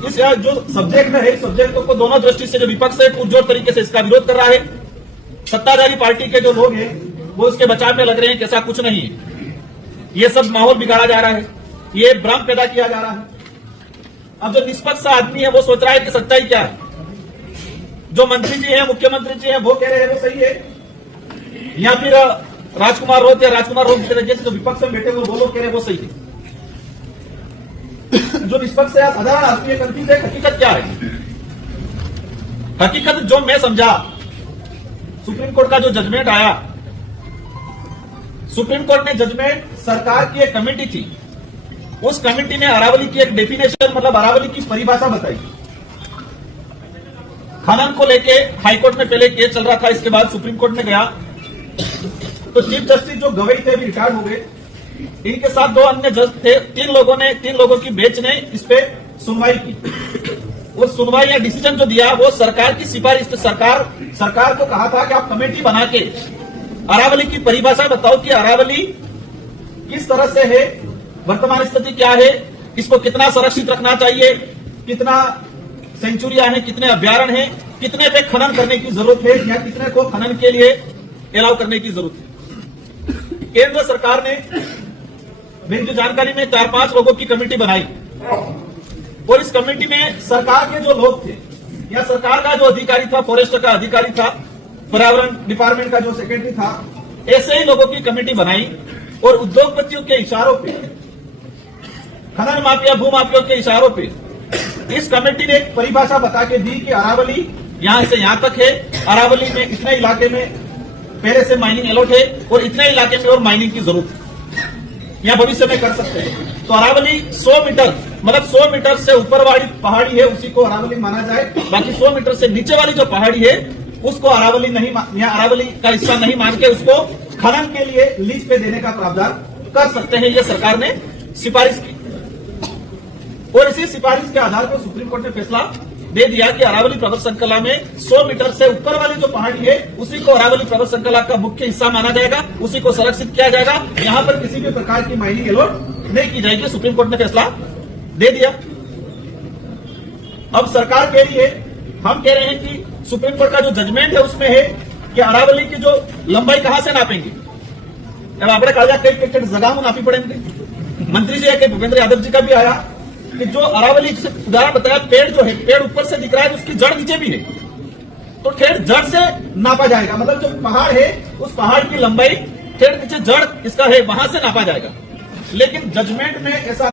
इस जो सब्जेक्ट है, इस सब्जेक्ट को दोनों दृष्टि से जो विपक्ष है पुरजोर तरीके से इसका विरोध कर रहा है। सत्ताधारी पार्टी के जो लोग हैं वो इसके बचाव में लग रहे हैं कि ऐसा कुछ नहीं है, ये सब माहौल बिगाड़ा जा रहा है, ये भ्रम पैदा किया जा रहा है। अब जो निष्पक्ष आदमी है वो सोच रहा है कि सच्चाई क्या है। जो मंत्री जी हैं, मुख्यमंत्री जी हैं, वो कह रहे हैं वो सही है, या फिर राजकुमार रोत या राजकुमार रोत जैसे जो विपक्ष में बैठे हुए वो लोग कह रहे हैं वो सही है। जो निष्पक्ष है साधारण आदमी कंफ्यूज है। हकीकत क्या है? हकीकत जो मैं समझा, सुप्रीम कोर्ट का जो जजमेंट आया, सुप्रीम कोर्ट ने जजमेंट, सरकार की एक कमेटी थी, उस कमेटी ने अरावली की एक डेफिनेशन मतलब अरावली की परिभाषा बताई। खनन को लेके हाईकोर्ट में पहले केस चल रहा था, इसके बाद सुप्रीम कोर्ट में गया तो चीफ जस्टिस जो गवई थे भी रिटायर्ड हो गए, इनके साथ दो अन्य जज थे, तीन लोगों की बेंच ने इस पे सुनवाई की। वो सुनवाई या डिसीजन जो दिया वो सरकार की सिफारिश पे सरकार को कहा था कि आप कमेटी बना के अरावली की परिभाषा बताओ कि अरावली किस तरह से है, वर्तमान स्थिति क्या है, इसको कितना संरक्षित रखना चाहिए, कितना सेंचुरियां हैं, कितने अभ्यारण्य हैं, कितने पे खनन करने की जरूरत है या कितने को खनन के लिए अलाउ करने की जरूरत है। केंद्र सरकार ने मेरी जो जानकारी में 4-5 लोगों की कमेटी बनाई और इस कमेटी में सरकार के जो लोग थे या सरकार का जो अधिकारी था, फॉरेस्ट का अधिकारी था, पर्यावरण डिपार्टमेंट का जो सेक्रेटरी था, ऐसे ही लोगों की कमेटी बनाई और उद्योगपतियों के इशारों पे, खनन माफिया भूमाफियों के इशारों पे इस कमेटी ने एक परिभाषा बता के दी कि अरावली यहां से यहां तक है, अरावली में इतने इलाके में पहले से माइनिंग अलॉट है और इतने इलाके में और माइनिंग की जरूरत है, या भविष्य में कर सकते हैं। तो अरावली 100 मीटर मतलब 100 मीटर से ऊपर वाली पहाड़ी है उसी को अरावली माना जाए, बाकी 100 मीटर से नीचे वाली जो पहाड़ी है उसको अरावली नहीं या अरावली का हिस्सा नहीं मान के उसको खनन के लिए लीज पे देने का प्रावधान कर सकते हैं, ये सरकार ने सिफारिश की। और इसी सिफारिश के आधार पर सुप्रीम कोर्ट ने फैसला दे दिया कि अरावली पर्वत श्रृंखला में 100 मीटर से ऊपर वाली जो पहाड़ी है उसी को अरावली पर्वत श्रृंखला का मुख्य हिस्सा माना जाएगा, उसी को संरक्षित किया जाएगा, यहां पर किसी भी प्रकार की माइनिंग अलॉट नहीं की जाएगी। सुप्रीम कोर्ट ने फैसला दे दिया। अब सरकार कह रही है, हम कह रहे हैं कि सुप्रीम कोर्ट का जो जजमेंट है उसमें है कि अरावली की जो लंबाई कहां से नापेंगे, आपने कहा कई जगह नापी पड़ेंगे। मंत्री जी के भूपेंद्र यादव जी का भी आया कि जो अरावली उदाहरण बताया, पेड़ जो है पेड़ ऊपर से दिख रहा है तो उसकी जड़ नीचे भी है, तो ठेठ जड़ से नापा जाएगा, मतलब जो पहाड़ है उस पहाड़ की लंबाई ठेठ नीचे जड़ इसका है वहां से नापा जाएगा। लेकिन जजमेंट में ऐसा